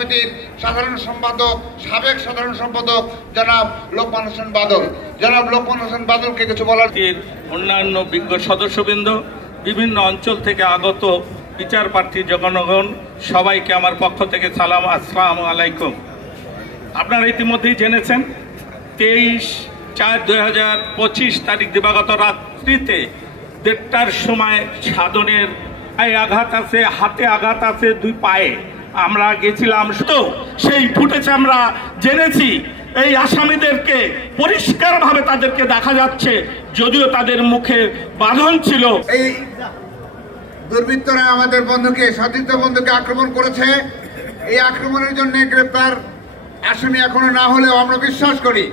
সমিতির সাধারণ সম্পাদক, সাবেক সাধারণ সম্পাদক জনাব লোকমান হোসেন বাদল। জনাব লোকমান হোসেন বাদলকে কিছু বলার। অন্যান্য বিজ্ঞ সদস্যবৃন্দ, বিভিন্ন অঞ্চল থেকে আগত বিচার প্রার্থী জনগণ, সবাইকে আমার পক্ষ থেকে সালাম, আসসালামু আলাইকুম। আপনারা ইতিমধ্যেই জেনেছেন 23/4/2025 তারিখ দিবাগত রাত্রিতে 1:30টার সময় সাধনের আঘাত আছে, হাতে আঘাত আছে, 2 পায়ে। আমরা গেছিলাম, তো সেই ফুটেজ আমরা জেনেছি এই আসামিদেরকে পরিষ্কারভাবে তাদেরকে দেখা যাচ্ছে, যদিও তাদের মুখে বাঁধন ছিল। এই দুর্বৃত্তরা আমাদের বন্ধুকে, সতীর্থ বন্ধুকে আক্রমণ করেছে। এই আক্রমণের জন্য গ্রেপ্তার আসামি এখনো না হলেও আমরা বিশ্বাস করি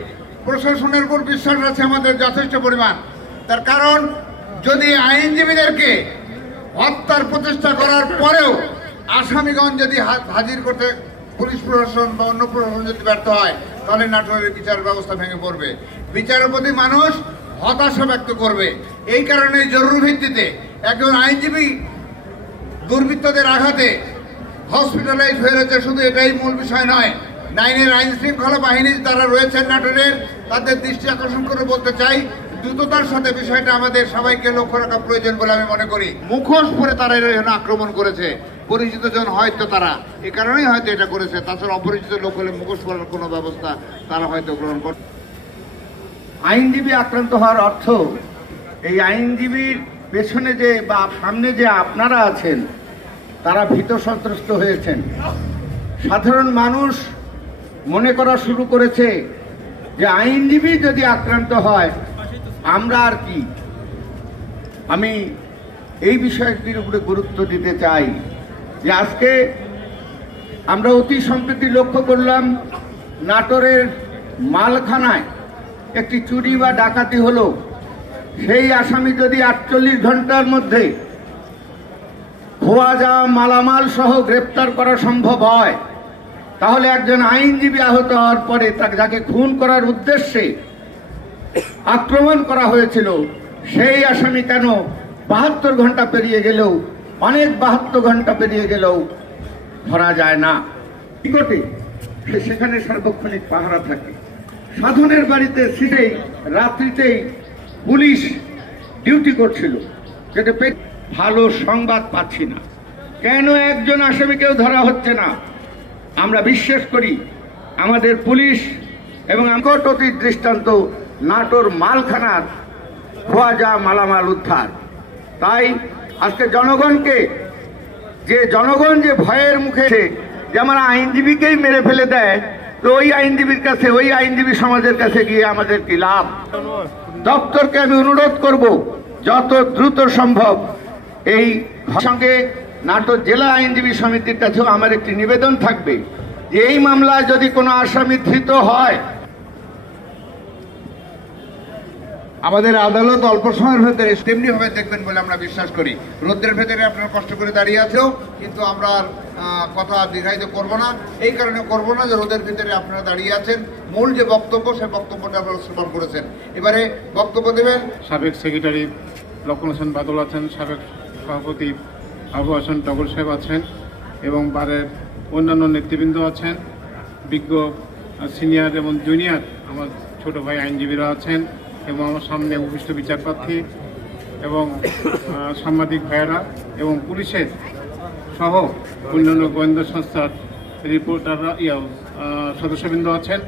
প্রশাসনের উপর বিশ্বাস আছে আমাদের যথেষ্ট পরিমাণ। তার কারণ যদি আইনজীবীদেরকে হত্যার প্রচেষ্টা করার পরেও আসামিগণ যদি হাজির করতে পুলিশ প্রশাসন বা অন্য প্রশাসন যদি ব্যর্থ হয়, তাহলে নাটোরের বিচার ব্যবস্থা ভেঙে পড়বে। বিচারের প্রতি মানুষ হতাশা ব্যক্ত করবে। এই কারণে জরুরি ভিত্তিতে একজন আইনজীবী দুর্বৃত্তদের আঘাতে হসপিটালাইজ হয়ে রয়েছে। শুধু এটাই মূল বিষয় নয়, 9-এর আইন শৃঙ্খলা বাহিনী যারা রয়েছেন নাটোরের, তাদের দৃষ্টি আকর্ষণ করে বলতে চাই, দ্রুততার সাথে বিষয়টা আমাদের সবাইকে লক্ষ্য রাখা প্রয়োজন বলে আমি মনে করি। মুখোশ পরে তারা এখানে আক্রমণ করেছে, পরিচিত জন হয়তো তারা এ কারণেই হয়তো এটা করেছে। তাছাড়া অপরিচিত লোক হলে মুখোশ পরার কোনো ব্যবস্থা তারা হয়তো গ্রহণ করে। আইনজীবী আক্রান্ত হওয়ার অর্থ এই আইনজীবীর পেছনে যে বা সামনে যে আপনারা আছেন তারা ভীত সন্ত্রস্ত হয়েছেন। সাধারণ মানুষ মনে করা শুরু করেছে যে আইনজীবী যদি আক্রান্ত হয় আমরা আর কি। আমি এই বিষয়টির উপরে গুরুত্ব দিতে চাই যে আজকে আমরা অতি সম্প্রতি লক্ষ্য করলাম নাটোরের মালখানায় একটি চুরি বা ডাকাতি হলো। সেই আসামি যদি 48 ঘন্টার মধ্যে খোয়া যাওয়া মালামাল সহ গ্রেপ্তার করা সম্ভব হয়, তাহলে একজন আইনজীবী আহত হওয়ার পরে যাকে খুন করার উদ্দেশ্যে আক্রমণ করা হয়েছিল, সেই আসামি কেন 72 ঘন্টা পেরিয়ে গেলেও, অনেক 72 ঘন্টা পেরিয়ে গেলেও ধরা যায় না? নিকটে সেখানে সার্বক্ষণিক পাহারা থাকে। সাধনের বাড়িতে সিটেই রাত্রিতেই পুলিশ ডিউটি করছিল, যেটা ভালো সংবাদ পাচ্ছি না। কেন একজন আসামিকেও ধরা হচ্ছে না? আমরা বিশ্বাস করি আমাদের পুলিশ এবং নিকটতী দৃষ্টান্ত নাটোর মালখানার খোয়া যাওয়া মালামাল উদ্ধার। তাই আজকে জনগণকে জনগণ যে ভয়ের মুখে যে আমার আইনজীবীকেই মেরে ফেলে দেয়, তো ওই আইনজীবীর কাছে, ওই আইনজীবী সমাজের কাছে গিয়ে আমাদের কি লাভ? দপ্তরকে আমি অনুরোধ করব যত দ্রুত সম্ভব এই সঙ্গে নাটোর জেলা আইনজীবী সমিতির কাছেও আমার একটি নিবেদন থাকবে যে এই মামলায় যদি কোনো আসামি ধৃত হয়, আমাদের আদালত অল্প সময়ের ভেতরে তেমনি ভাবে দেখবেন বলে আমরা বিশ্বাস করি। রোদ্রের ভেতরে আপনারা কষ্ট করে দাঁড়িয়ে আছেও, কিন্তু আমরা কথা দীর্ঘায়িত করব না। এই কারণে করব না যে রোদের ভিতরে আপনারা দাঁড়িয়ে আছেন, মূল যে বক্তব্য সেই বক্তব্যটা আপনারা শ্রবণ করেছেন। এবারে বক্তব্য দেবেন সাবেক সেক্রেটারি লোকমান হোসেন বাদল আছেন, সাবেক সভাপতি আবু হাসান টগর সাহেব আছেন এবং বারের অন্যান্য নেতৃবৃন্দ আছেন, বিজ্ঞ সিনিয়র এবং জুনিয়র আমার ছোট ভাই আইনজীবীরা আছেন এবং আমার সামনে উপবিষ্ট বিচার প্রার্থী এবং সাংবাদিক ভাইয়েরা এবং পুলিশের সহ অন্যান্য গোয়েন্দা সংস্থার রিপোর্টাররা সদস্যবৃন্দ আছেন।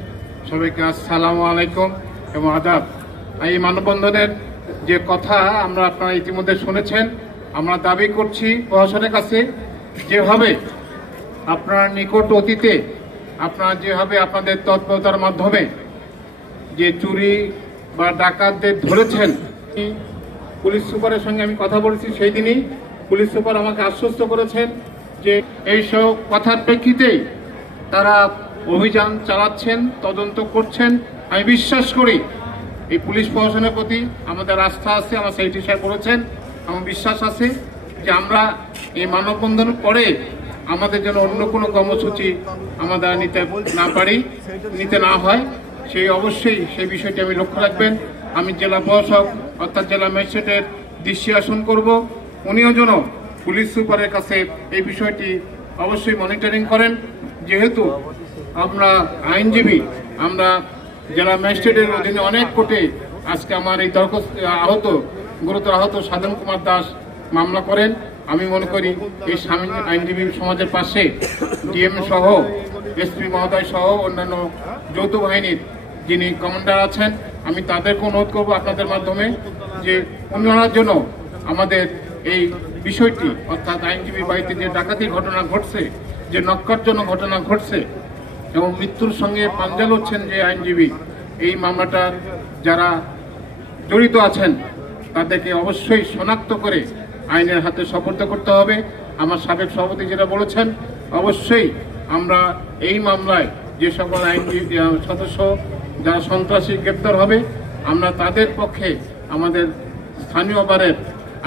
সবাইকে আসসালামু আলাইকুম এবং আদাব। এই মানববন্ধনের যে কথা আপনারা ইতিমধ্যে শুনেছেন, আমরা দাবি করছি প্রশাসনের কাছে যেভাবে আপনার নিকট অতীতে যেভাবে আপনাদের তৎপরতার মাধ্যমে যে চুরি বা ডাকাতদের ধরেছেন, পুলিশ সুপারের সঙ্গে আমি কথা বলেছি, সেই দিনই পুলিশ সুপার আমাকে আশ্বস্ত করেছেন যে এইসব কথার প্রেক্ষিতেই তারা অভিযান চালাচ্ছেন, তদন্ত করছেন। আমি বিশ্বাস করি এই পুলিশ প্রশাসনের প্রতি আমাদের আস্থা আছে, আমার সেক্রেটারি সাহেব বলেছেন, আমার বিশ্বাস আছে যে আমরা এই মানববন্ধন পরে আমাদের যেন অন্য কোনো কর্মসূচি আমরা নিতে না হয়, অবশ্যই সেই বিষয়টি আমি লক্ষ্য রাখবেন। আমি জেলা প্রশাসক অর্থাৎ জেলা ম্যাজিস্ট্রেটের দৃষ্টি আকর্ষণ করব, উনিও যেন পুলিশ সুপারের কাছে এই বিষয়টি অবশ্যই মনিটরিং করেন যেহেতু আমরা আইনজীবী, আমরা জেলা ম্যাজিস্ট্রেটের অধীনে অনেক কোর্টে আজকে আমার এই গুরুতর আহত সাধন কুমার দাস মামলা করেন। আমি মনে করি এই আইনজীবী সমাজের পাশে ডিএম সহ এসপি মহোদয় সহ অন্যান্য যৌথ বাহিনীর যিনি কমান্ডার আছেন, আমি তাদেরকে অনুরোধ করবো আপনাদের মাধ্যমে যে উন্নয়নের জন্য আমাদের এই বিষয়টি, অর্থাৎ আইনজীবী বাড়িতে যে ডাকাতির ঘটনা ঘটছে, যে নক্কারজনক ঘটনা ঘটছে এবং মৃত্যুর সঙ্গে পাঞ্জা লড়ছেন যে আইনজীবী, এই মামলাটার যারা জড়িত আছেন তাদেরকে অবশ্যই শনাক্ত করে আইনের হাতে সোপর্দ করতে হবে। আমার সাবেক সভাপতি যেটা বলেছেন, অবশ্যই আমরা এই মামলায় যে সকল আইনজীবী সদস্য যারা সন্ত্রাসী গ্রেপ্তার হবে, আমরা তাদের পক্ষে আমাদের স্থানীয় বারের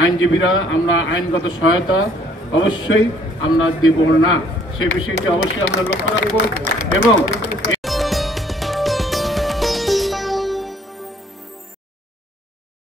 আইনজীবীরা আমরা আইনগত সহায়তা অবশ্যই আমরা দেব না, সে বিষয়টি অবশ্যই আমরা লক্ষ্য রাখবো এবং